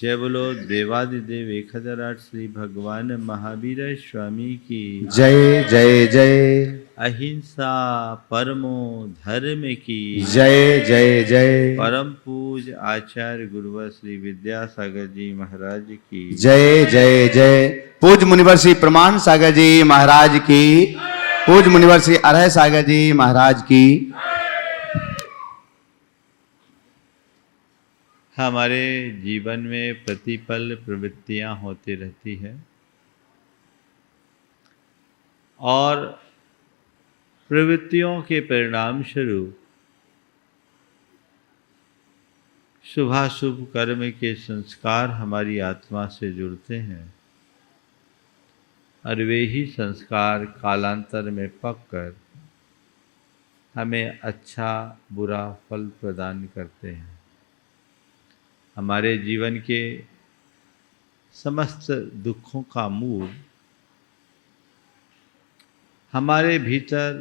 जय बोलो देवादिदेव 1008 श्री भगवान महावीर स्वामी की जय जय जय। अहिंसा परमो धर्म की जय जय जय। परम पूज आचार्य गुरुवर श्री विद्यासागर जी महाराज की जय जय जय। पूज मुनिवर श्री प्रमाण सागर जी महाराज की। पूज मुनिवर श्री अरह सागर जी महाराज की। हमारे जीवन में प्रतिपल प्रवृत्तियां होती रहती है और प्रवृत्तियों के परिणाम स्वरूप शुभाशुभ कर्म के संस्कार हमारी आत्मा से जुड़ते हैं और वे ही संस्कार कालांतर में पककर हमें अच्छा बुरा फल प्रदान करते हैं। हमारे जीवन के समस्त दुखों का मूल हमारे भीतर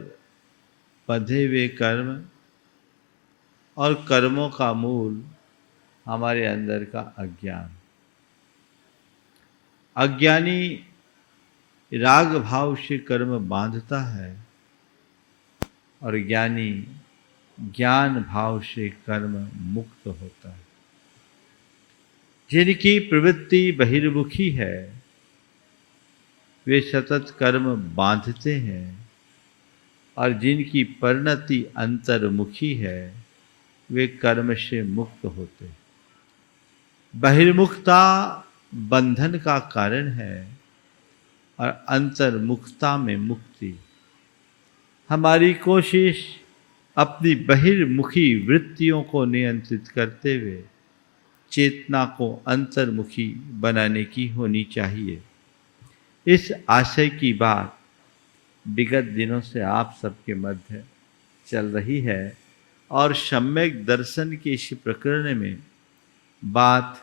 बंधे हुए कर्म और कर्मों का मूल हमारे अंदर का अज्ञान। अज्ञानी राग भाव से कर्म बांधता है और ज्ञानी ज्ञान भाव से कर्म मुक्त होता है। जिनकी प्रवृत्ति बहिर्मुखी है वे सतत कर्म बांधते हैं और जिनकी परिणति अंतर्मुखी है वे कर्म से मुक्त होते हैं। बहिर्मुखता बंधन का कारण है और अंतर्मुखता में मुक्ति। हमारी कोशिश अपनी बहिर्मुखी वृत्तियों को नियंत्रित करते हुए चेतना को अंतर्मुखी बनाने की होनी चाहिए। इस आशय की बात विगत दिनों से आप सबके मध्य चल रही है और सम्यक दर्शन के इस प्रकरण में बात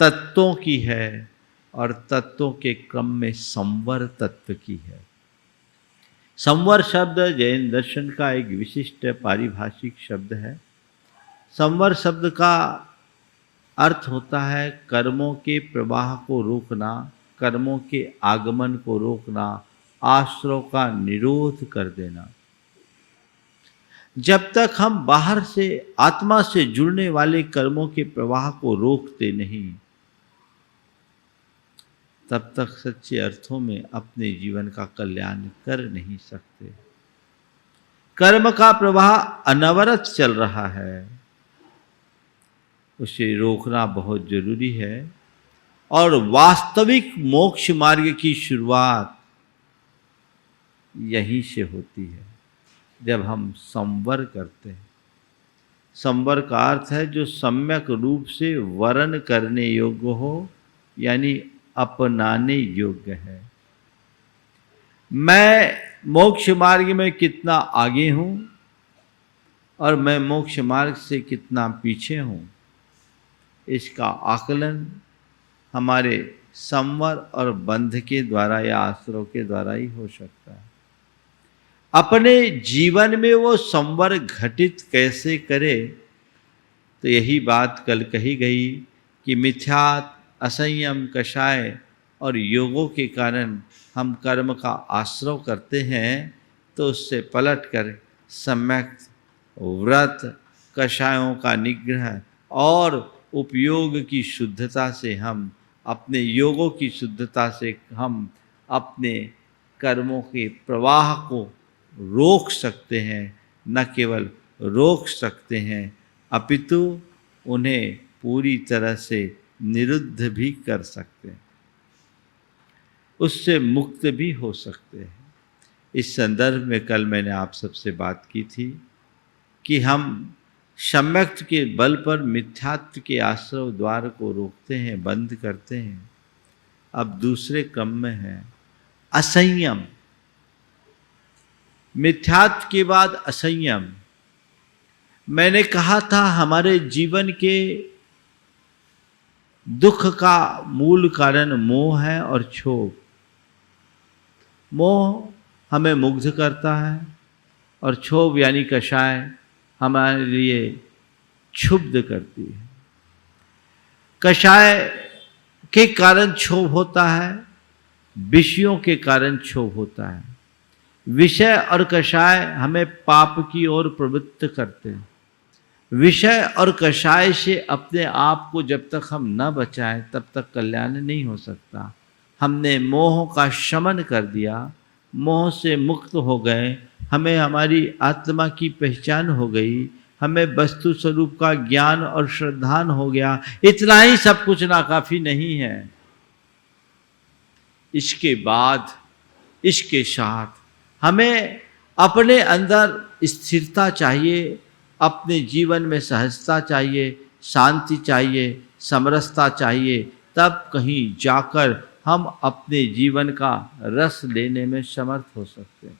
तत्वों की है और तत्वों के क्रम में संवर तत्व की है। संवर शब्द जैन दर्शन का एक विशिष्ट पारिभाषिक शब्द है। संवर शब्द का अर्थ होता है कर्मों के प्रवाह को रोकना, कर्मों के आगमन को रोकना, आश्रव का निरोध कर देना। जब तक हम बाहर से आत्मा से जुड़ने वाले कर्मों के प्रवाह को रोकते नहीं तब तक सच्चे अर्थों में अपने जीवन का कल्याण कर नहीं सकते। कर्म का प्रवाह अनवरत चल रहा है, उसे रोकना बहुत जरूरी है और वास्तविक मोक्ष मार्ग की शुरुआत यहीं से होती है जब हम संवर करते हैं। संवर का अर्थ है जो सम्यक रूप से वरण करने योग्य हो, यानी अपनाने योग्य है। मैं मोक्ष मार्ग में कितना आगे हूं और मैं मोक्ष मार्ग से कितना पीछे हूं, इसका आकलन हमारे संवर और बंध के द्वारा या आश्रव के द्वारा ही हो सकता है। अपने जीवन में वो संवर घटित कैसे करे, तो यही बात कल कही गई कि मिथ्यात, असंयम, कषाय और योगों के कारण हम कर्म का आश्रव करते हैं, तो उससे पलटकर सम्यक व्रत, कषायों का निग्रह और उपयोग की शुद्धता से हम अपने योगों की शुद्धता से हम अपने कर्मों के प्रवाह को रोक सकते हैं। न केवल रोक सकते हैं अपितु उन्हें पूरी तरह से निरुद्ध भी कर सकते हैं, उससे मुक्त भी हो सकते हैं। इस संदर्भ में कल मैंने आप सबसे बात की थी कि हम सम्यक्त के बल पर मिथ्यात्व के आश्रव द्वार को रोकते हैं, बंद करते हैं। अब दूसरे क्रम में है असंयम। मिथ्यात्व के बाद असंयम। मैंने कहा था हमारे जीवन के दुख का मूल कारण मोह है और क्षोभ। मोह हमें मुग्ध करता है और क्षोभ यानी कषाय हमारे लिए क्षुब्ध करती है। कषाय के कारण क्षोभ होता है, विषयों के कारण क्षोभ होता है। विषय और कषाय हमें पाप की ओर प्रवृत्त करते हैं। विषय और कषाय से अपने आप को जब तक हम न बचाएं तब तक कल्याण नहीं हो सकता। हमने मोह का शमन कर दिया, मोह से मुक्त हो गए, हमें हमारी आत्मा की पहचान हो गई, हमें वस्तु स्वरूप का ज्ञान और श्रद्धान हो गया। इतना ही सब कुछ नाकाफी नहीं है। इसके बाद, इसके साथ हमें अपने अंदर स्थिरता चाहिए, अपने जीवन में सहजता चाहिए, शांति चाहिए, समरसता चाहिए। तब कहीं जाकर हम अपने जीवन का रस लेने में समर्थ हो सकते हैं।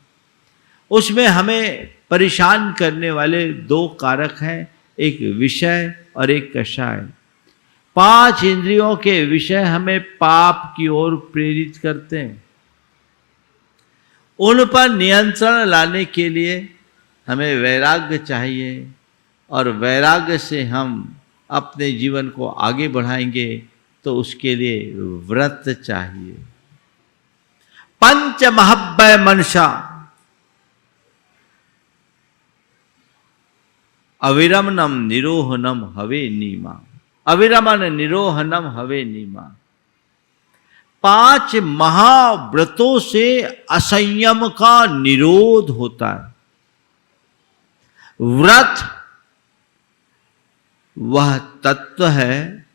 उसमें हमें परेशान करने वाले दो कारक हैं, एक विषय और एक कषाय। 5 इंद्रियों के विषय हमें पाप की ओर प्रेरित करते हैं। उन पर नियंत्रण लाने के लिए हमें वैराग्य चाहिए, और वैराग्य से हम अपने जीवन को आगे बढ़ाएंगे तो उसके लिए व्रत चाहिए। पंच महब्बय मनसा अविरमणम निरोहनम हवे नीमा। अविरमण निरोहनम हवे नीमा। 5 महाव्रतों से असंयम का निरोध होता है। व्रत वह तत्व है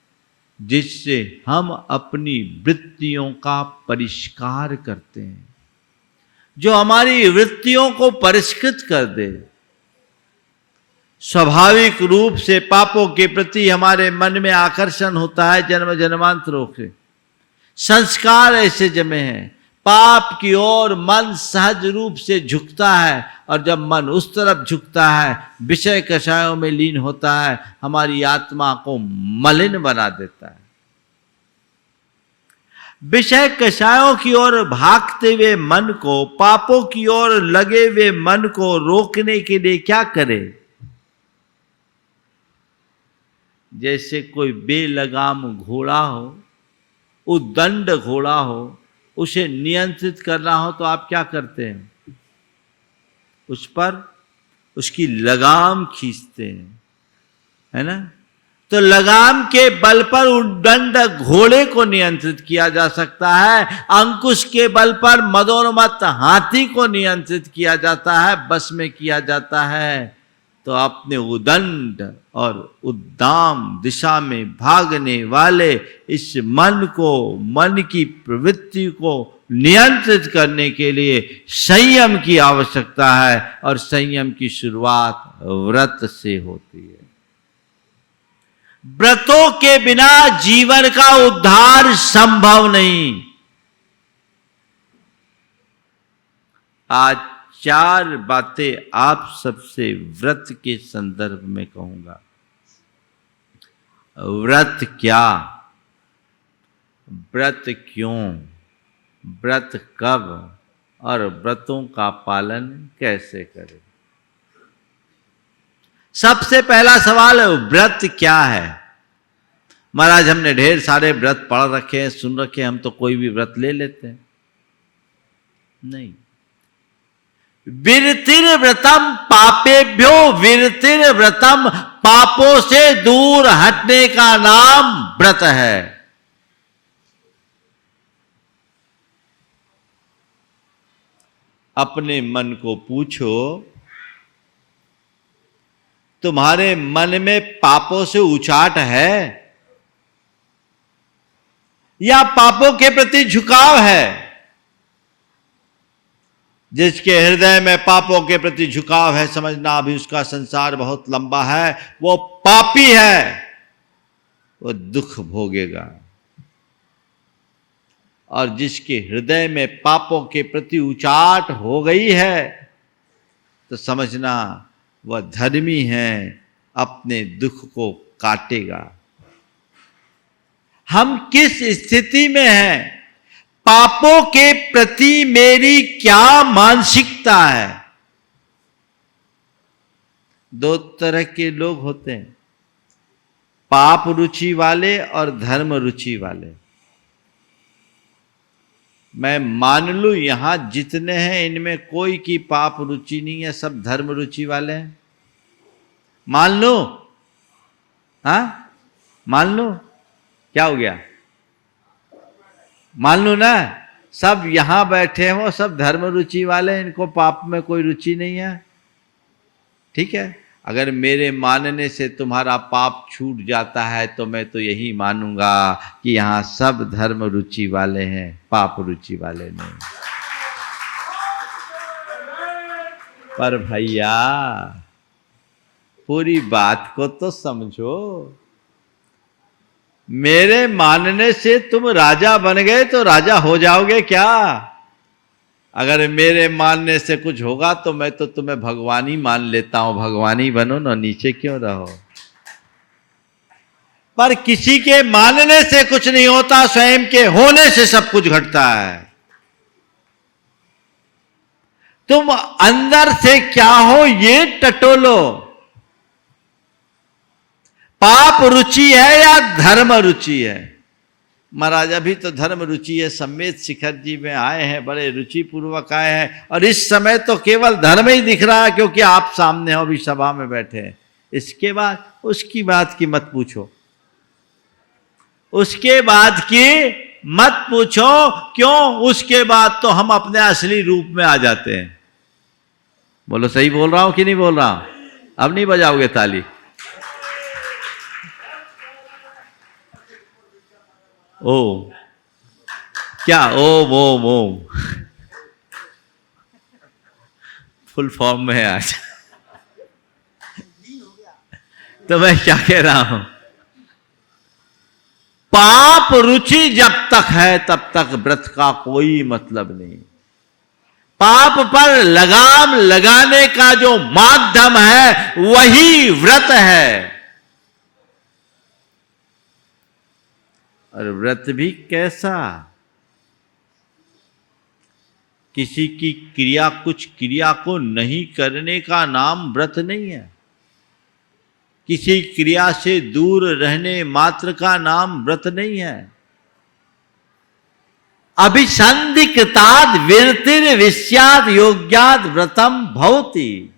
जिससे हम अपनी वृत्तियों का परिष्कार करते हैं, जो हमारी वृत्तियों को परिष्कृत कर दे। स्वाभाविक रूप से पापों के प्रति हमारे मन में आकर्षण होता है, जन्म जन्मांतरों से संस्कार ऐसे जमे हैं। पाप की ओर मन सहज रूप से झुकता है, और जब मन उस तरफ झुकता है, विषय कषायों में लीन होता है, हमारी आत्मा को मलिन बना देता है। विषय कषायों की ओर भागते हुए मन को, पापों की ओर लगे हुए मन को रोकने के लिए क्या करे? जैसे कोई बेलगाम घोड़ा हो, उद्दंड घोड़ा हो, उसे नियंत्रित करना हो तो आप क्या करते हैं? उस पर उसकी लगाम खींचते हैं, है ना? तो लगाम के बल पर उद्दंड घोड़े को नियंत्रित किया जा सकता है, अंकुश के बल पर मदोन्मत्त हाथी को नियंत्रित किया जाता है, बस में किया जाता है। तो अपने उदंड और उद्दाम दिशा में भागने वाले इस मन को, मन की प्रवृत्ति को नियंत्रित करने के लिए संयम की आवश्यकता है, और संयम की शुरुआत व्रत से होती है। व्रतों के बिना जीवन का उद्धार संभव नहीं। आज 4 बातें आप सबसे व्रत के संदर्भ में कहूंगा। व्रत क्या, व्रत क्यों, व्रत कब, और व्रतों का पालन कैसे करें। सबसे पहला सवाल है, व्रत क्या है? महाराज हमने ढेर सारे व्रत पढ़ रखे हैं, सुन रखे हैं, हम तो कोई भी व्रत ले लेते हैं। नहीं। विरतिर्व्रतम पापेभ्यो विरतिर्व्रतम, पापों से दूर हटने का नाम व्रत है। अपने मन को पूछो, तुम्हारे मन में पापों से उचाट है या पापों के प्रति झुकाव है? जिसके हृदय में पापों के प्रति झुकाव है, समझना अभी उसका संसार बहुत लंबा है, वो पापी है, वो दुख भोगेगा। और जिसके हृदय में पापों के प्रति उचाट हो गई है, तो समझना वह धर्मी है, अपने दुख को काटेगा। हम किस स्थिति में हैं? पापों के प्रति मेरी क्या मानसिकता है? 2 तरह के लोग होते हैं। पाप रुचि वाले और धर्म रुचि वाले। मैं मान लूं यहां जितने हैं इनमें कोई की पाप रुचि नहीं है, सब धर्म रुचि वाले हैं। मान लो, हाँ मान लो, क्या हो गया? मान लो ना, सब यहां बैठे हो सब धर्म रुचि वाले, इनको पाप में कोई रुचि नहीं है। ठीक है, अगर मेरे मानने से तुम्हारा पाप छूट जाता है तो मैं तो यही मानूंगा कि यहां सब धर्म रुचि वाले हैं, पाप रुचि वाले नहीं। पर भैया पूरी बात को तो समझो। मेरे मानने से तुम राजा बन गए तो राजा हो जाओगे क्या? अगर मेरे मानने से कुछ होगा तो मैं तो तुम्हें भगवान ही मान लेता हूं। भगवान ही बनो ना, नीचे क्यों रहो? पर किसी के मानने से कुछ नहीं होता, स्वयं के होने से सब कुछ घटता है। तुम अंदर से क्या हो ये टटोलो। पाप रुचि है या धर्म रुचि है? महाराज अभी तो धर्म रुचि है, सम्मेद शिखर जी में आए हैं, बड़े रुचि पूर्वक आए हैं, और इस समय तो केवल धर्म ही दिख रहा है क्योंकि आप सामने हो, अभी सभा में बैठे हैं। इसके बाद उसकी बात की मत पूछो, उसके बाद की मत पूछो। क्यों? उसके बाद तो हम अपने असली रूप में आ जाते हैं। बोलो सही बोल रहा हूं कि नहीं बोल रहा हूं? अब नहीं बजाओगे ताली? ओ क्या? ओम ओम ओम फुल फॉर्म में है आज। तो मैं क्या कह रहा हूं, पाप रुचि जब तक है तब तक व्रत का कोई मतलब नहीं। पाप पर लगाम लगाने का जो माध्यम है वही व्रत है। और व्रत भी कैसा? किसी की क्रिया, कुछ क्रिया को नहीं करने का नाम व्रत नहीं है। किसी क्रिया से दूर रहने मात्र का नाम व्रत नहीं है। अभिसंदिग्धात् विरतिर् विस्याद् योग्याद् व्रतम भवति।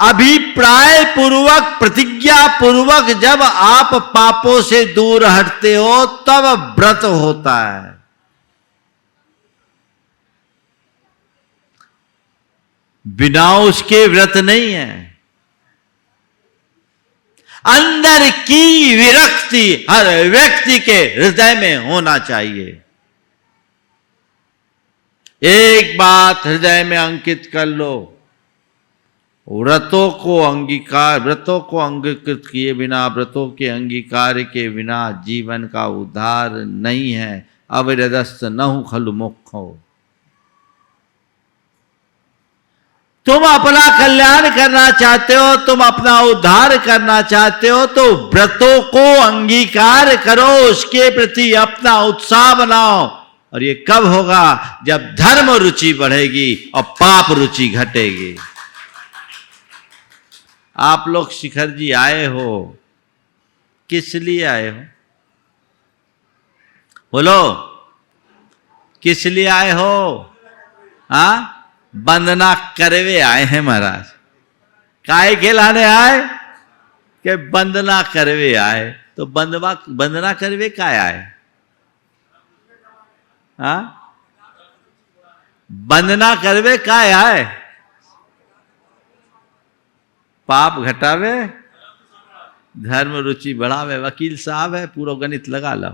अभिप्राय पूर्वक, प्रतिज्ञा पूर्वक जब आप पापों से दूर हटते हो तब व्रत होता है। बिना उसके व्रत नहीं है। अंदर की विरक्ति हर व्यक्ति के हृदय में होना चाहिए। एक बात हृदय में अंकित कर लो, व्रतों को अंगीकृत किए बिना, व्रतों के अंगीकार के बिना जीवन का उद्धार नहीं है। अविरदस्त नहु खलु मोक्षो। तुम अपना कल्याण करना चाहते हो, तुम अपना उद्धार करना चाहते हो तो व्रतों को अंगीकार करो, उसके प्रति अपना उत्साह बनाओ। और ये कब होगा? जब धर्म रुचि बढ़ेगी और पाप रुचि घटेगी। आप लोग शिखर जी आए हो, किस लिए आए हो? बोलो, किस लिए आए हो? हाँ, वंदना करवे आए हैं महाराज। काय खिलाने आए? कि वंदना करवे आए। तो वंदना करवे काय आए? हाँ, वंदना करवे काय आए? पाप घटावे, धर्म रुचि बढ़ावे। वकील साहब है, पूरा गणित लगा लो।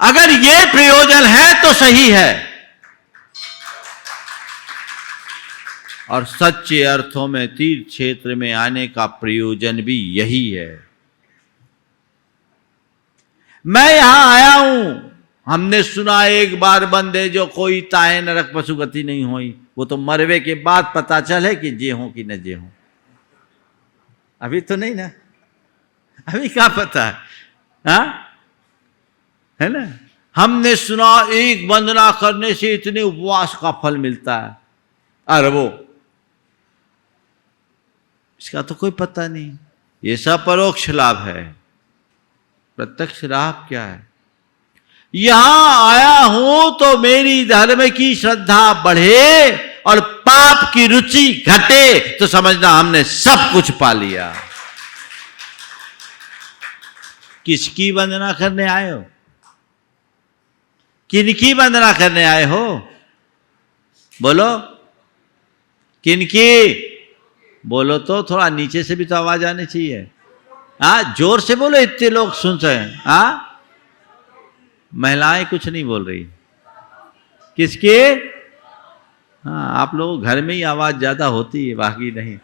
अगर ये प्रयोजन है तो सही है। और सच्चे अर्थों में तीर्थ क्षेत्र में आने का प्रयोजन भी यही है। मैं यहां आया हूं, हमने सुना एक बार बंदे जो कोई ताए नरक पशुगति नहीं हुई। वो तो मरवे के बाद पता चले कि जे हो कि न जे हो। अभी तो नहीं ना, अभी क्या पता है? हाँ? है ना? हमने सुना एक वंदना करने से इतने उपवास का फल मिलता है। अरे वो इसका तो कोई पता नहीं। ये सब परोक्ष लाभ है। प्रत्यक्ष लाभ क्या है? यहां आया हूं तो मेरी धर्म की श्रद्धा बढ़े और पाप की रुचि घटे, तो समझना हमने सब कुछ पा लिया। किसकी वंदना करने आए हो? किनकी वंदना करने आए हो? बोलो, किनकी? बोलो तो, थोड़ा नीचे से भी तो आवाज आनी चाहिए। हाँ, जोर से बोलो, इतने लोग सुन रहे हैं। हाँ, महिलाएं कुछ नहीं बोल रही। किसकी? हाँ, आप लोगों घर में ही आवाज ज्यादा होती है, बाकी नहीं।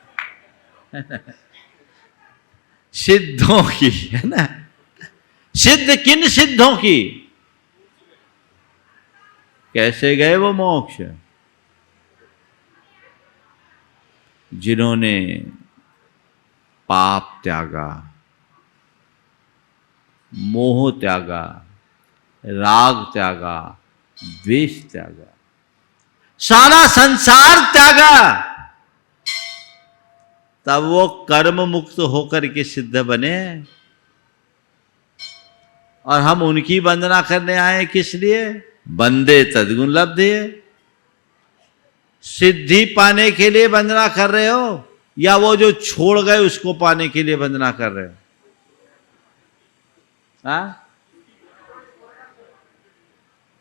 सिद्धों की, है ना? सिद्ध, किन सिद्धों की? कैसे गए वो मोक्ष? जिन्होंने पाप त्यागा, मोह त्यागा, राग त्यागा, द्वेष त्यागा, सारा संसार त्यागा, तब वो कर्म मुक्त होकर के सिद्ध बने। और हम उनकी वंदना करने आए किस लिए? बंदे तद्गुण लब्धे। सिद्धि पाने के लिए वंदना कर रहे हो या वो जो छोड़ गए उसको पाने के लिए वंदना कर रहे हो? हाँ?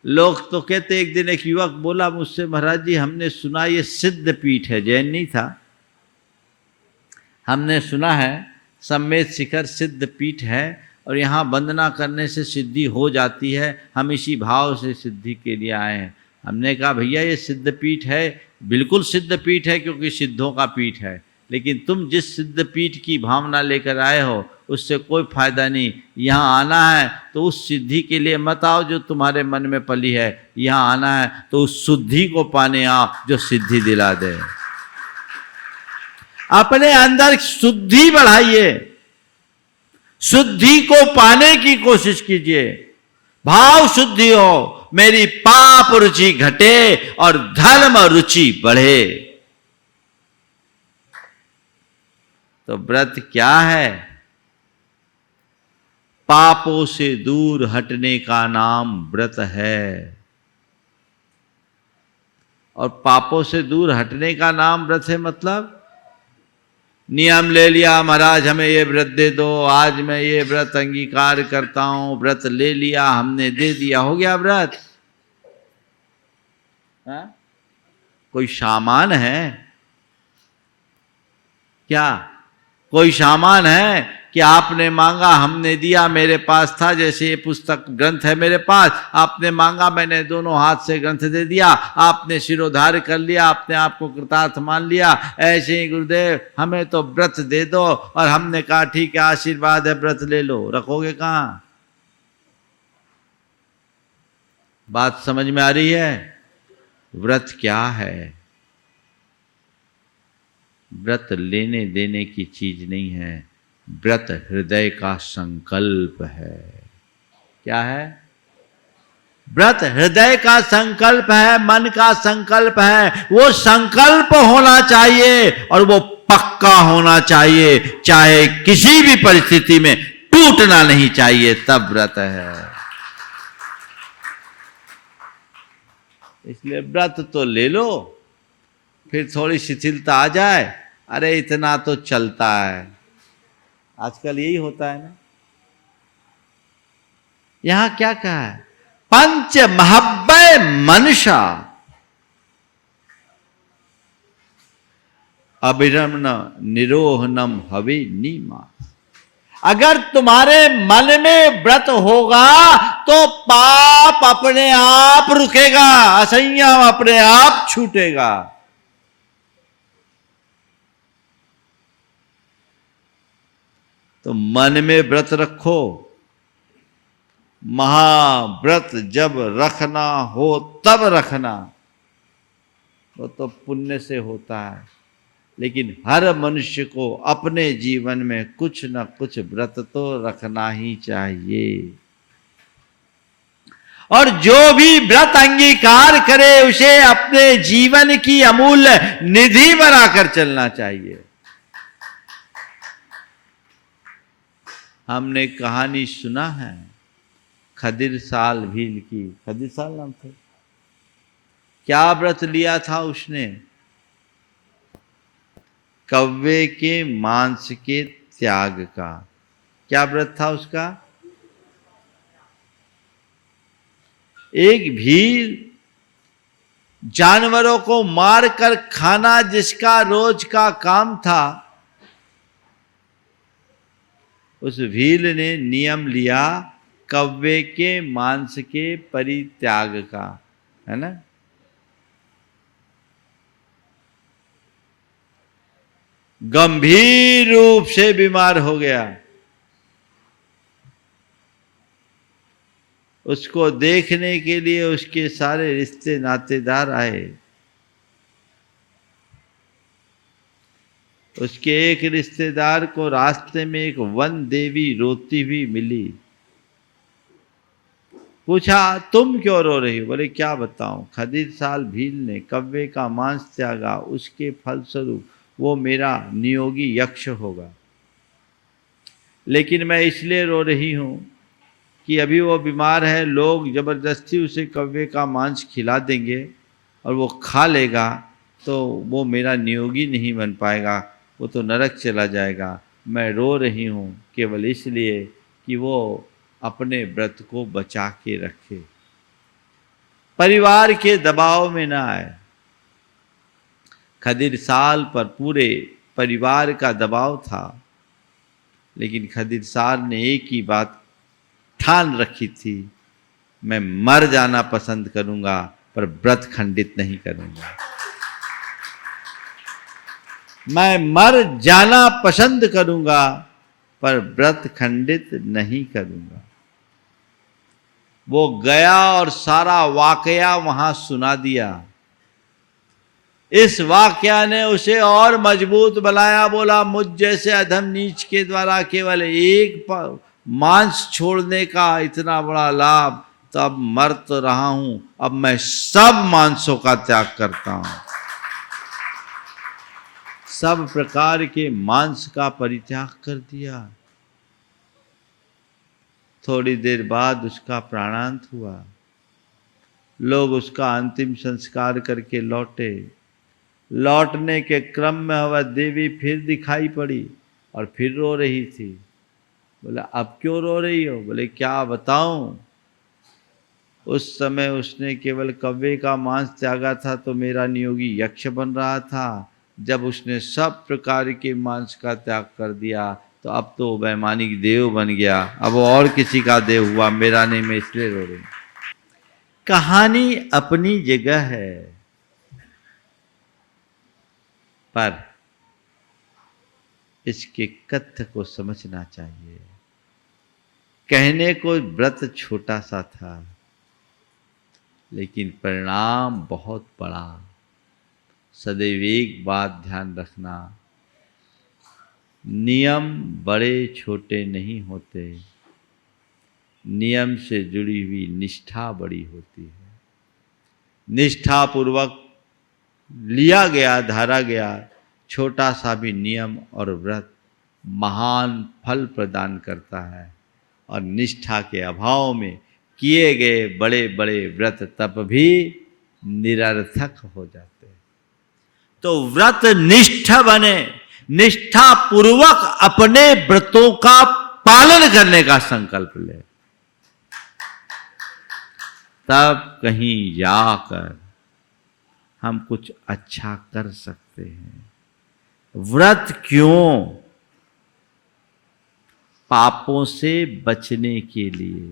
लोग तो कहते, एक दिन एक युवक बोला मुझसे, महाराज जी हमने सुना ये सिद्ध पीठ है, जैन नहीं था, हमने सुना है सम्मेद शिखर सिद्ध पीठ है और यहाँ वंदना करने से सिद्धि हो जाती है, हम इसी भाव से सिद्धि के लिए आए हैं। हमने कहा भैया ये सिद्ध पीठ है, बिल्कुल सिद्ध पीठ है, क्योंकि सिद्धों का पीठ है, लेकिन तुम जिस सिद्ध पीठ की भावना लेकर आए हो उससे कोई फायदा नहीं। यहाँ आना है तो उस सिद्धि के लिए मत आओ जो तुम्हारे मन में पली है, यहाँ आना है तो उस शुद्धि को पाने आओ जो सिद्धि दिला दे। अपने अंदर शुद्धि बढ़ाइए, शुद्धि को पाने की कोशिश कीजिए। भाव शुद्धि हो, मेरी पाप रुचि घटे और धर्म रुचि बढ़े। तो व्रत क्या है? पापों से दूर हटने का नाम व्रत है। और पापों से दूर हटने का नाम व्रत है, मतलब नियम ले लिया, महाराज हमें ये व्रत दे दो, आज मैं ये व्रत अंगीकार करता हूं, व्रत ले लिया, हमने दे दिया, हो गया व्रत। हाँ? कोई सामान है क्या? कोई सामान है कि आपने मांगा हमने दिया, मेरे पास था, जैसे ये पुस्तक ग्रंथ है मेरे पास, आपने मांगा मैंने दोनों हाथ से ग्रंथ दे दिया, आपने शिरोधार्य कर लिया, आपने आपको कृतार्थ मान लिया। ऐसे ही गुरुदेव हमें तो व्रत दे दो, और हमने कहा ठीक है आशीर्वाद है व्रत ले लो। रखोगे कहाँ? बात समझ में आ रही है? व्रत क्या है? व्रत लेने देने की चीज नहीं है, व्रत हृदय का संकल्प है। क्या है? व्रत हृदय का संकल्प है, मन का संकल्प है। वो संकल्प होना चाहिए और वो पक्का होना चाहिए, चाहे किसी भी परिस्थिति में टूटना नहीं चाहिए, तब व्रत है। इसलिए व्रत तो ले लो, फिर थोड़ी शिथिलता आ जाए, अरे इतना तो चलता है। आजकल यही होता है ना। यहां क्या कहा है? पंच महब्बे मनुष्य अभिरमण निरोहनम हवि नीमा। अगर तुम्हारे मन में व्रत होगा तो पाप अपने आप रुकेगा, असंयम अपने आप छूटेगा। तो मन में व्रत रखो। महाव्रत जब रखना हो तब रखना, वो तो पुण्य से होता है, लेकिन हर मनुष्य को अपने जीवन में कुछ न कुछ व्रत तो रखना ही चाहिए। और जो भी व्रत अंगीकार करे उसे अपने जीवन की अमूल्य निधि बनाकर चलना चाहिए। हमने कहानी सुना है खदिर साल भील की। खदिर साल नाम था। क्या व्रत लिया था उसने? कव्वे के मांस के त्याग का। क्या व्रत था उसका? एक भील जानवरों को मारकर खाना जिसका रोज का काम था, उस भील ने नियम लिया कव्वे के मांस के परित्याग का, है ना। गंभीर रूप से बीमार हो गया। उसको देखने के लिए उसके सारे रिश्ते नातेदार आए। उसके एक रिश्तेदार को रास्ते में एक वन देवी रोती हुई मिली। पूछा, तुम क्यों रो रही हो? बोले, क्या बताऊं, खदिर साल भील ने कव्वे का मांस त्यागा, उसके फलस्वरूप वो मेरा नियोगी यक्ष होगा। लेकिन मैं इसलिए रो रही हूं कि अभी वो बीमार है, लोग जबरदस्ती उसे कव्वे का मांस खिला देंगे और वो खा लेगा तो वो मेरा नियोगी नहीं बन पाएगा, वो तो नरक चला जाएगा। मैं रो रही हूँ केवल इसलिए कि वो अपने व्रत को बचा के रखे, परिवार के दबाव में ना आए। खदिर साल पर पूरे परिवार का दबाव था, लेकिन खदिर साल ने एक ही बात ठान रखी थी, मैं मर जाना पसंद करूंगा पर व्रत खंडित नहीं करूंगा। मैं मर जाना पसंद करूंगा पर व्रत खंडित नहीं करूंगा। वो गया और सारा वाकया वहां सुना दिया। इस वाकया ने उसे और मजबूत बनाया। बोला, मुझ जैसे अधम नीच के द्वारा केवल एक मांस छोड़ने का इतना बड़ा लाभ, तो अब मर तो रहा हूं, अब मैं सब मांसों का त्याग करता हूं। सब प्रकार के मांस का परित्याग कर दिया। थोड़ी देर बाद उसका प्राणांत हुआ। लोग उसका अंतिम संस्कार करके लौटे। लौटने के क्रम में वह देवी फिर दिखाई पड़ी और फिर रो रही थी। बोला, अब क्यों रो रही हो? बोले, क्या बताऊं, उस समय उसने केवल कव्वे का मांस त्यागा था तो मेरा नियोगी यक्ष बन रहा था। जब उसने सब प्रकार के मांस का त्याग कर दिया तो अब तो वैमानिक देव बन गया, अब वो और किसी का देव हुआ, मेरा नहीं, मैं इसलिए रो रही हूं। कहानी अपनी जगह है, पर इसके कथ्य को समझना चाहिए। कहने को व्रत छोटा सा था, लेकिन परिणाम बहुत बड़ा। सदैव एक बात ध्यान रखना, नियम बड़े छोटे नहीं होते, नियम से जुड़ी हुई निष्ठा बड़ी होती है। निष्ठा पूर्वक लिया गया, धारा गया छोटा सा भी नियम और व्रत महान फल प्रदान करता है, और निष्ठा के अभाव में किए गए बड़े बड़े व्रत तप भी निरर्थक हो जाते हैं। तो व्रत निष्ठ बने, निष्ठा पूर्वक अपने व्रतों का पालन करने का संकल्प ले, तब कहीं जाकर हम कुछ अच्छा कर सकते हैं। व्रत क्यों? पापों से बचने के लिए।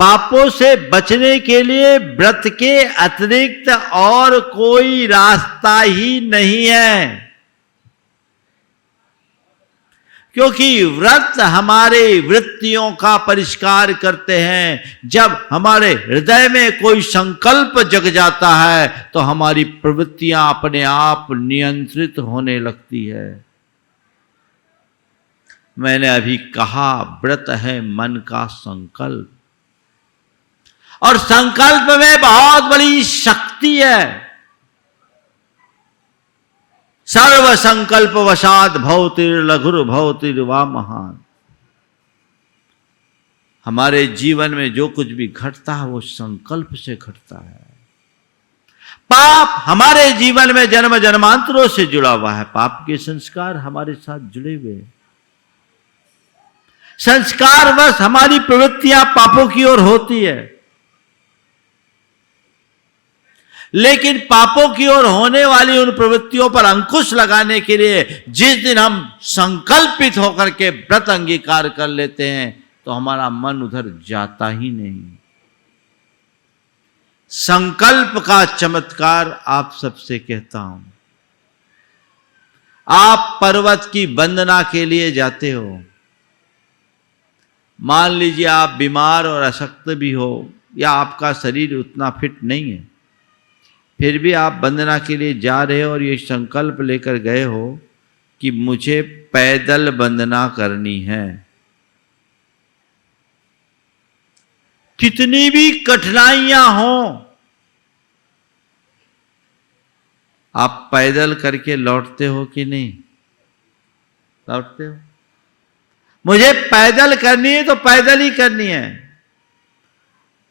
पापों से बचने के लिए व्रत के अतिरिक्त और कोई रास्ता ही नहीं है, क्योंकि व्रत हमारे वृत्तियों का परिष्कार करते हैं। जब हमारे हृदय में कोई संकल्प जग जाता है तो हमारी प्रवृत्तियां अपने आप नियंत्रित होने लगती है। मैंने अभी कहा, व्रत है मन का संकल्प, और संकल्प में बहुत बड़ी शक्ति है। सर्व संकल्प वशात भवतिर लघुर भवतिर वा महान। हमारे जीवन में जो कुछ भी घटता है वो संकल्प से घटता है। पाप हमारे जीवन में जन्म जन्मांतरों से जुड़ा हुआ है। पाप के संस्कार हमारे साथ जुड़े हुए हैं। संस्कारवश हमारी प्रवृत्तियां पापों की ओर होती है। लेकिन पापों की ओर होने वाली उन प्रवृत्तियों पर अंकुश लगाने के लिए जिस दिन हम संकल्पित होकर के व्रत अंगीकार कर लेते हैं तो हमारा मन उधर जाता ही नहीं। संकल्प का चमत्कार आप सबसे कहता हूं। आप पर्वत की वंदना के लिए जाते हो, मान लीजिए आप बीमार और अशक्त भी हो या आपका शरीर उतना फिट नहीं है, फिर भी आप वंदना के लिए जा रहे हो और ये संकल्प लेकर गए हो कि मुझे पैदल वंदना करनी है। कितनी भी कठिनाइयां हों, आप पैदल करके लौटते हो कि नहीं? लौटते हो। मुझे पैदल करनी है तो पैदल ही करनी है।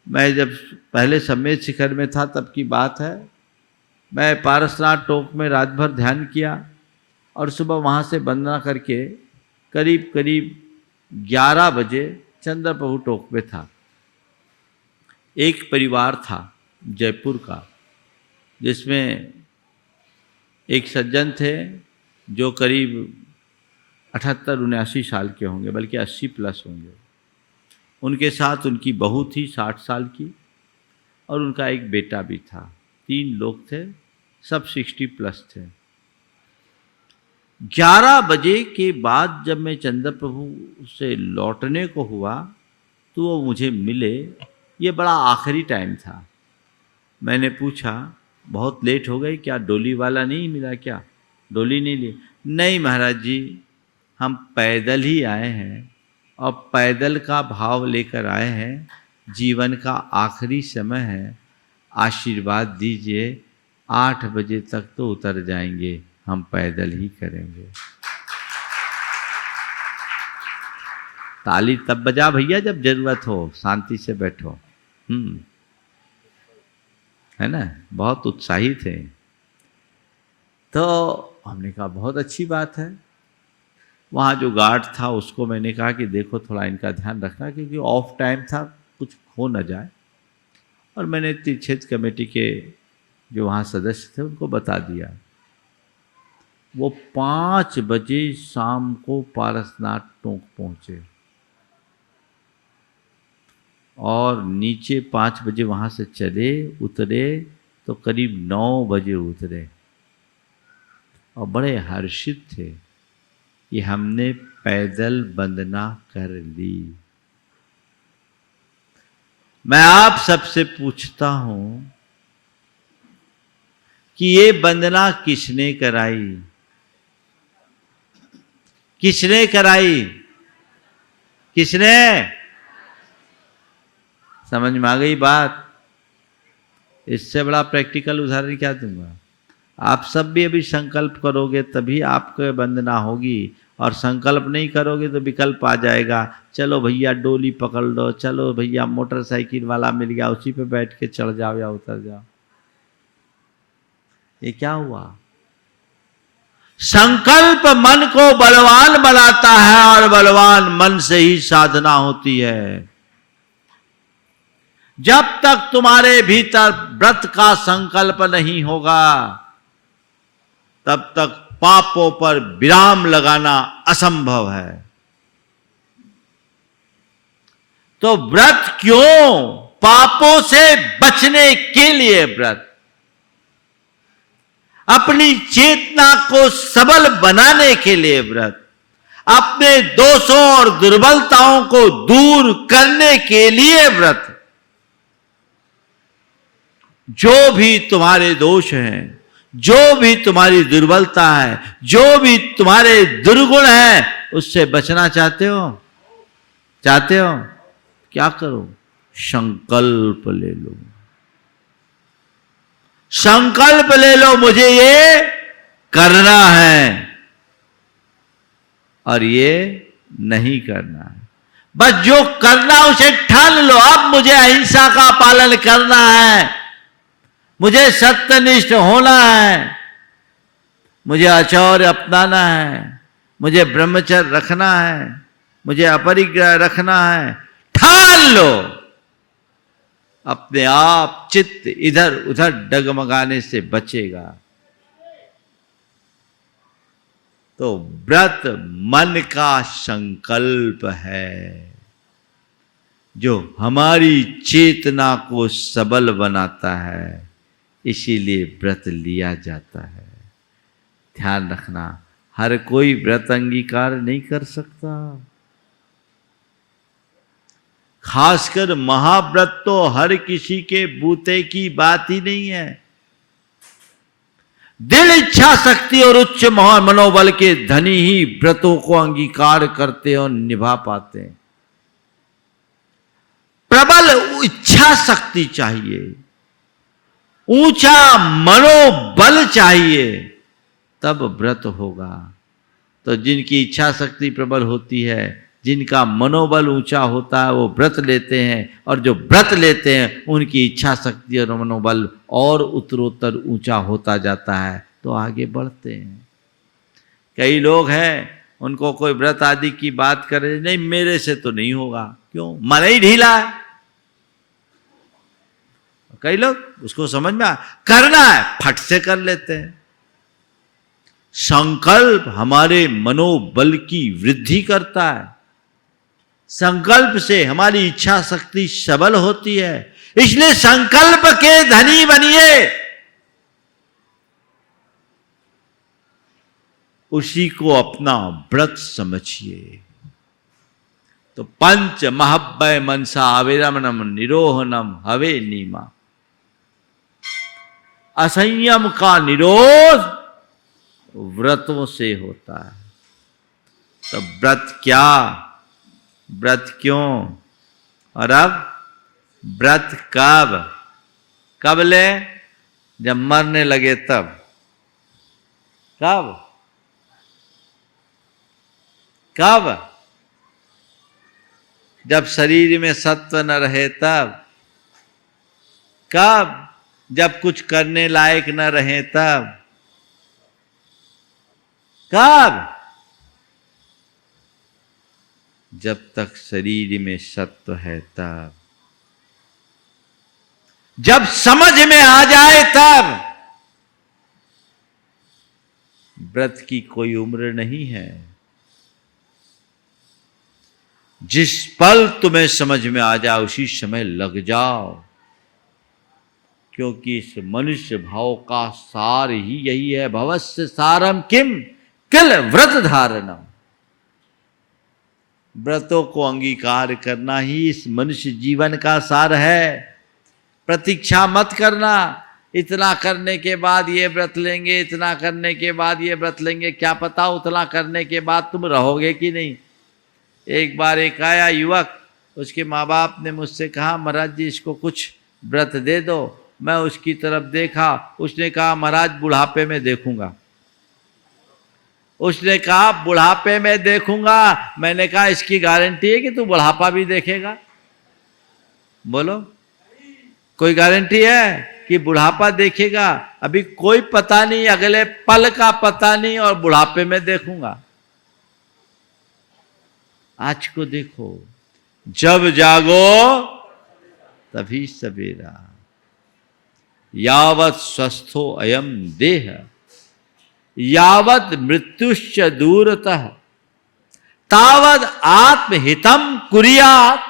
मैं जब पहले सम्मेद शिखर में था तब की बात है। मैं पारसनाथ टोक में रात भर ध्यान किया और सुबह वहाँ से वंदना करके करीब करीब 11 बजे चंद्र प्रभु टोक में था। एक परिवार था जयपुर का, जिसमें एक सज्जन थे जो करीब 78-79 साल के होंगे, बल्कि 80 प्लस होंगे। उनके साथ उनकी बहू थी 60 साल की और उनका एक बेटा भी था। 3 लोग थे, सब 60 प्लस थे। 11 बजे के बाद जब मैं चंद्र प्रभु से लौटने को हुआ तो वो मुझे मिले। ये बड़ा आखिरी टाइम था। मैंने पूछा, बहुत लेट हो गई, क्या डोली वाला नहीं मिला? क्या डोली नहीं ली? नहीं महाराज जी, हम पैदल ही आए हैं और पैदल का भाव लेकर आए हैं। जीवन का आखिरी समय है, आशीर्वाद दीजिए। 8 बजे तक तो उतर जाएंगे, हम पैदल ही करेंगे। ताली तब बजा भैया जब जरूरत हो, शांति से बैठो। है ना, बहुत उत्साही थे। तो हमने कहा बहुत अच्छी बात है। वहाँ जो गार्ड था उसको मैंने कहा कि देखो थोड़ा इनका ध्यान रखना, क्योंकि ऑफ टाइम था, कुछ हो न जाए। और मैंने तीर्थ कमेटी के जो वहाँ सदस्य थे उनको बता दिया। वो 5 बजे शाम को पारसनाथ टोंक पहुँचे और नीचे 5 बजे वहाँ से चले, उतरे तो करीब 9 बजे उतरे और बड़े हर्षित थे कि हमने पैदल वंदना कर ली। मैं आप सबसे पूछता हूं कि ये वंदना किसने कराई? किसने कराई? किसने? समझ में आ गई बात? इससे बड़ा प्रैक्टिकल उदाहरण क्या दूंगा? आप सब भी अभी संकल्प करोगे तभी आपको वंदना होगी, और संकल्प नहीं करोगे तो विकल्प आ जाएगा। चलो भैया डोली पकड़ लो, चलो भैया मोटरसाइकिल वाला मिल गया, उसी पे बैठ के चढ़ जाओ या उतर जाओ। ये क्या हुआ? संकल्प मन को बलवान बनाता है और बलवान मन से ही साधना होती है। जब तक तुम्हारे भीतर व्रत का संकल्प नहीं होगा तब तक पापों पर विराम लगाना असंभव है। तो व्रत क्यों? पापों से बचने के लिए व्रत, अपनी चेतना को सबल बनाने के लिए व्रत, अपने दोषों और दुर्बलताओं को दूर करने के लिए व्रत। जो भी तुम्हारे दोष हैं, जो भी तुम्हारी दुर्बलता है, जो भी तुम्हारे दुर्गुण है, उससे बचना चाहते हो? चाहते हो? क्या करो? संकल्प ले लो। संकल्प ले लो, मुझे ये करना है और ये नहीं करना है। बस जो करना उसे ठान लो, अब मुझे अहिंसा का पालन करना है, मुझे सत्यनिष्ठ होना है, मुझे आचौर्य अपनाना है, मुझे ब्रह्मचर्य रखना है, मुझे अपरिग्रह रखना है, ठान लो। अपने आप चित्त इधर उधर डगमगाने से बचेगा। तो व्रत मन का संकल्प है जो हमारी चेतना को सबल बनाता है, इसीलिए व्रत लिया जाता है। ध्यान रखना, हर कोई व्रत अंगीकार नहीं कर सकता। खासकर महाव्रत तो हर किसी के बूते की बात ही नहीं है। दिल इच्छा शक्ति और उच्च मनोबल के धनी ही व्रतों को अंगीकार करते और निभा पाते हैं। प्रबल इच्छा शक्ति चाहिए, ऊंचा मनोबल चाहिए, तब व्रत होगा। तो जिनकी इच्छा शक्ति प्रबल होती है, जिनका मनोबल ऊंचा होता है, वो व्रत लेते हैं, और जो व्रत लेते हैं उनकी इच्छा शक्ति और मनोबल और उत्तरोत्तर ऊंचा होता जाता है, तो आगे बढ़ते हैं। कई लोग हैं, उनको कोई व्रत आदि की बात करे, नहीं मेरे से तो नहीं होगा, क्यों, मन ही ढीला है। कई लोग उसको समझ में करना है, फट से कर लेते हैं। संकल्प हमारे मनोबल की वृद्धि करता है, संकल्प से हमारी इच्छा शक्ति सबल होती है, इसलिए संकल्प के धनी बनिए, उसी को अपना व्रत समझिए। तो पंच महब्बय मनसा अविरमणम निरोहनम हवे नीमा। असंयम का निरोध व्रतों से होता है। तो व्रत क्या, व्रत क्यों, और अब व्रत कब, कब ले, जब मरने लगे तब। कब, कब, जब शरीर में सत्व न रहे तब। कब, जब कुछ करने लायक न रहे तब। कब, जब तक शरीर में सत्व है तब। जब समझ में आ जाए तब। व्रत की कोई उम्र नहीं है। जिस पल तुम्हें समझ में आ जाए उसी समय लग जाओ, क्योंकि इस मनुष्य भाव का सार ही यही है। भवस्य सारम किम किल व्रत धारणम। व्रतों को अंगीकार करना ही इस मनुष्य जीवन का सार है। प्रतीक्षा मत करना, इतना करने के बाद ये व्रत लेंगे, इतना करने के बाद ये व्रत लेंगे, क्या पता उतना करने के बाद तुम रहोगे कि नहीं। एक बार एक आया युवक, उसके माँ बाप ने मुझसे कहा महाराज जी इसको कुछ व्रत दे दो। मैं उसकी तरफ देखा, उसने कहा महाराज बुढ़ापे में देखूंगा। उसने कहा बुढ़ापे में देखूंगा। मैंने कहा इसकी गारंटी है कि तू बुढ़ापा भी देखेगा? बोलो, कोई गारंटी है कि बुढ़ापा देखेगा? अभी कोई पता नहीं, अगले पल का पता नहीं, और बुढ़ापे में देखूंगा। आज को देखो, जब जागो तभी सवेरा। यावत स्वस्थो अयम देह यावत मृत्युश्च दूरतः तावद आत्महितम कुर्यात्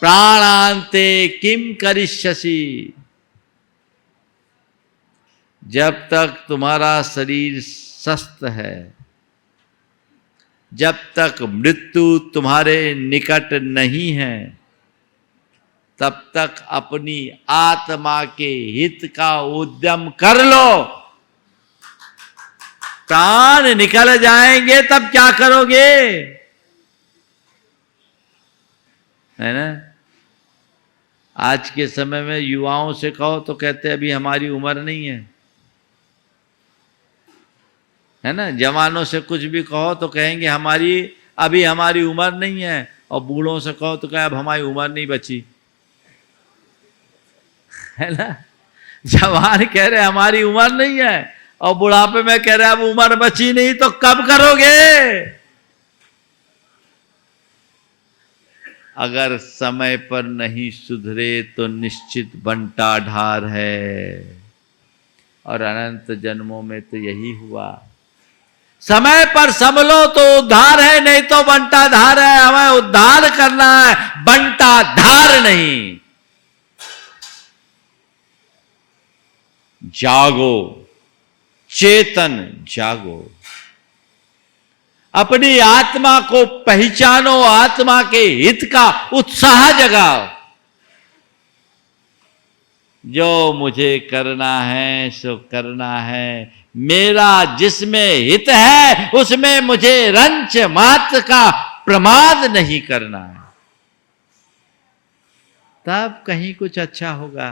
प्राणान्ते किम करिष्यसि। जब तक तुम्हारा शरीर स्वस्थ है, जब तक मृत्यु तुम्हारे निकट नहीं है, तब तक अपनी आत्मा के हित का उद्यम कर लो। प्राण निकल जाएंगे तब क्या करोगे? है ना? आज के समय में युवाओं से कहो तो कहते अभी हमारी उम्र नहीं है। है ना। जवानों से कुछ भी कहो तो कहेंगे अभी हमारी उम्र नहीं है, और बूढ़ों से कहो तो कहे अब हमारी उम्र नहीं बची, है ना। जवान कह रहे हमारी उम्र नहीं है, और बुढ़ापे में कह रहे अब उम्र बची नहीं, तो कब करोगे। अगर समय पर नहीं सुधरे तो निश्चित बंटा ढार है, और अनंत जन्मों में तो यही हुआ। समय पर संभलो तो उद्धार है, नहीं तो बंटा धार है। हमें उद्धार करना है, बंटा धार नहीं। जागो, चेतन जागो, अपनी आत्मा को पहचानो, आत्मा के हित का उत्साह जगाओ। जो मुझे करना है सो करना है, मेरा जिसमें हित है उसमें मुझे रंच मात्र का प्रमाद नहीं करना है, तब कहीं कुछ अच्छा होगा।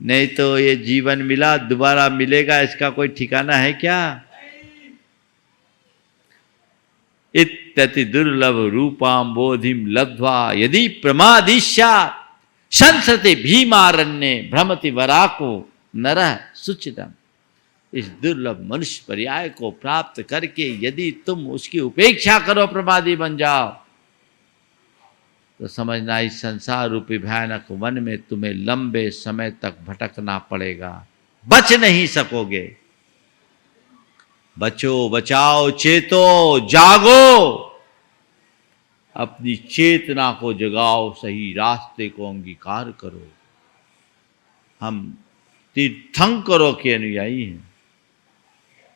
नहीं तो ये जीवन मिला, दोबारा मिलेगा, इसका कोई ठिकाना है क्या। इत्यति दुर्लभ रूपाम बोधिम लब्ध्वा यदि प्रमादिष्या संसते भीमारण्ये भ्रमति वराको नरः सुचितम। इस दुर्लभ मनुष्य पर्याय को प्राप्त करके यदि तुम उसकी उपेक्षा करो, प्रमादी बन जाओ, तो समझना इस संसार रूपी भयानक वन में तुम्हें लंबे समय तक भटकना पड़ेगा, बच नहीं सकोगे। बचो, बचाओ, चेतो, जागो, अपनी चेतना को जगाओ, सही रास्ते को अंगीकार करो। हम तीर्थंकरों के अनुयायी हैं,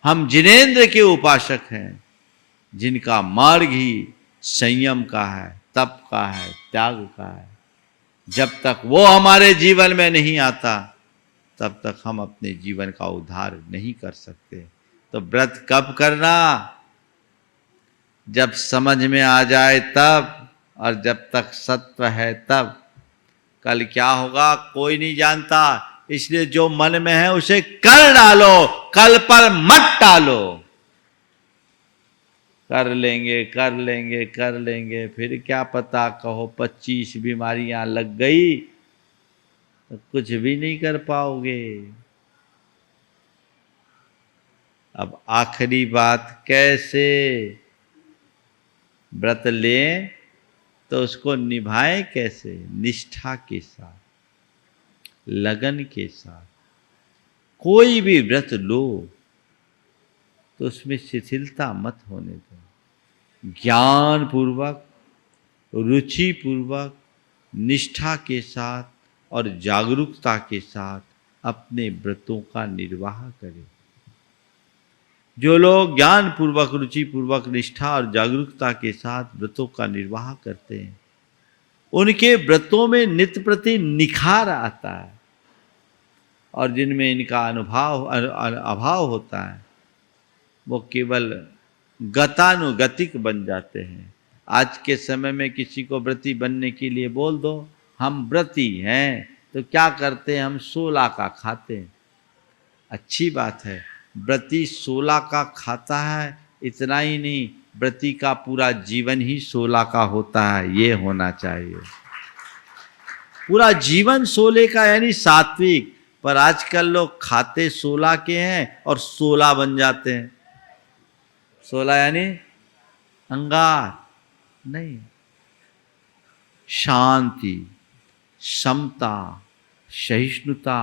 हम जिनेंद्र के उपासक हैं, जिनका मार्ग ही संयम का है, तप का है, त्याग का है। जब तक वो हमारे जीवन में नहीं आता, तब तक हम अपने जीवन का उद्धार नहीं कर सकते। तो व्रत कब करना, जब समझ में आ जाए तब, और जब तक सत्व है तब। कल क्या होगा कोई नहीं जानता, इसलिए जो मन में है उसे कर डालो, कल पर मत टालो। कर लेंगे कर लेंगे कर लेंगे, फिर क्या पता कहो 25 बीमारियां लग गई तो कुछ भी नहीं कर पाओगे। अब आखिरी बात, कैसे व्रत लें तो उसको निभाएं कैसे, निष्ठा के साथ, लगन के साथ। कोई भी व्रत लो तो उसमें शिथिलता मत होने दो। ज्ञान पूर्वक, रुचि पूर्वक, निष्ठा के साथ और जागरूकता के साथ अपने व्रतों का निर्वाह करें। जो लोग ज्ञान पूर्वक, रुचि पूर्वक, निष्ठा और जागरूकता के साथ व्रतों का निर्वाह करते हैं, उनके व्रतों में नित्य प्रति निखार आता है, और जिनमें इनका अभाव होता है वो केवल गतानुगतिक बन जाते हैं। आज के समय में किसी को व्रती बनने के लिए बोल दो हम व्रती हैं, तो क्या करते हैं, हम 16 का खाते हैं। अच्छी बात है, व्रती 16 का खाता है, इतना ही नहीं, व्रती का पूरा जीवन ही 16 का होता है, ये होना चाहिए। पूरा जीवन 16 का यानी सात्विक। पर आजकल लोग खाते 16 के हैं और 16 बन जाते हैं। 16 यानी अंगार नहीं। शांति, समता, सहिष्णुता,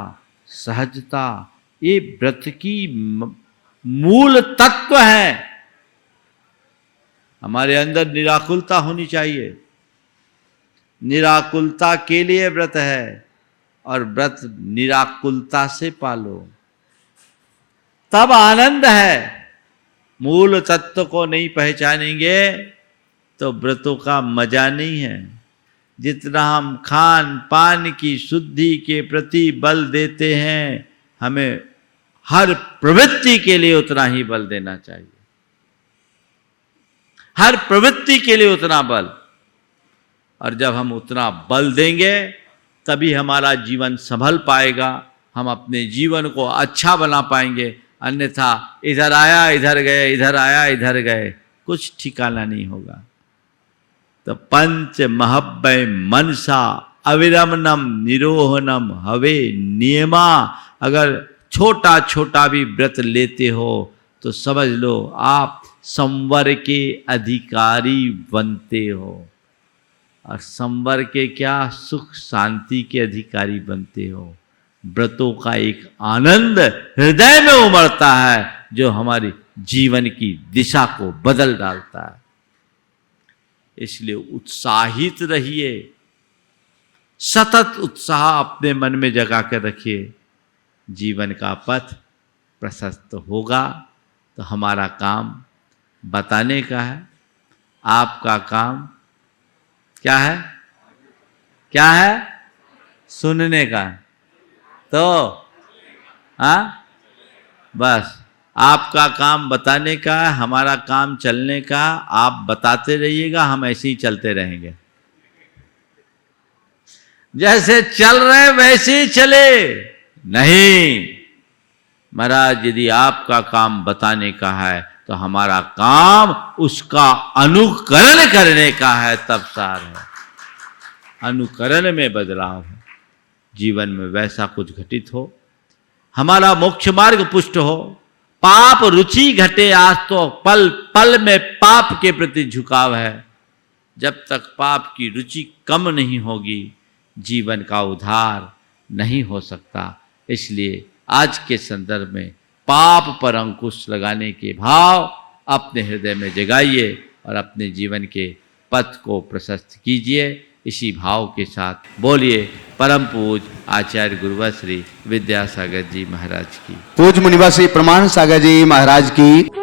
सहजता, ये व्रत की मूल तत्व है। हमारे अंदर निराकुलता होनी चाहिए। निराकुलता के लिए व्रत है, और व्रत निराकुलता से पालो, तब आनंद है। मूल तत्व को नहीं पहचानेंगे तो व्रतों का मजा नहीं है। जितना हम खान पान की शुद्धि के प्रति बल देते हैं, हमें हर प्रवृत्ति के लिए उतना ही बल देना चाहिए। हर प्रवृत्ति के लिए उतना बल। और जब हम उतना बल देंगे तभी हमारा जीवन संभल पाएगा, हम अपने जीवन को अच्छा बना पाएंगे, अन्यथा इधर आया इधर गए, इधर आया इधर गए, कुछ ठिकाना नहीं होगा। तो पंच महब्बय मनसा अविरमणम निरोहनम हवे नियमा। अगर छोटा छोटा भी व्रत लेते हो तो समझ लो आप संवर के अधिकारी बनते हो। और संवर के क्या, सुख शांति के अधिकारी बनते हो। व्रतों का एक आनंद हृदय में उमड़ता है जो हमारी जीवन की दिशा को बदल डालता है। इसलिए उत्साहित रहिए, सतत उत्साह अपने मन में जगा कर रखिए। जीवन का पथ प्रशस्त होगा तो हमारा काम बताने का है, आपका काम क्या है? क्या है? सुनने का। तो बस आपका काम बताने का, हमारा काम चलने का। आप बताते रहिएगा, हम ऐसे ही चलते रहेंगे। जैसे चल रहे वैसे ही चले। नहीं महाराज, यदि आपका काम बताने का है तो हमारा काम उसका अनुकरण करने का है, तब सार है। अनुकरण में बदलाव है। जीवन में वैसा कुछ घटित हो, हमारा मोक्ष मार्ग पुष्ट हो, पाप रुचि घटे। आज तो पल पल में पाप के प्रति झुकाव है। जब तक पाप की रुचि कम नहीं होगी जीवन का उद्धार नहीं हो सकता। इसलिए आज के संदर्भ में पाप पर अंकुश लगाने के भाव अपने हृदय में जगाइए और अपने जीवन के पथ को प्रशस्त कीजिए। इसी भाव के साथ बोलिए परम पूज आचार्य गुरुवर श्री विद्यासागर जी महाराज की। पूज मुनिवर श्री प्रमाण सागर जी महाराज की।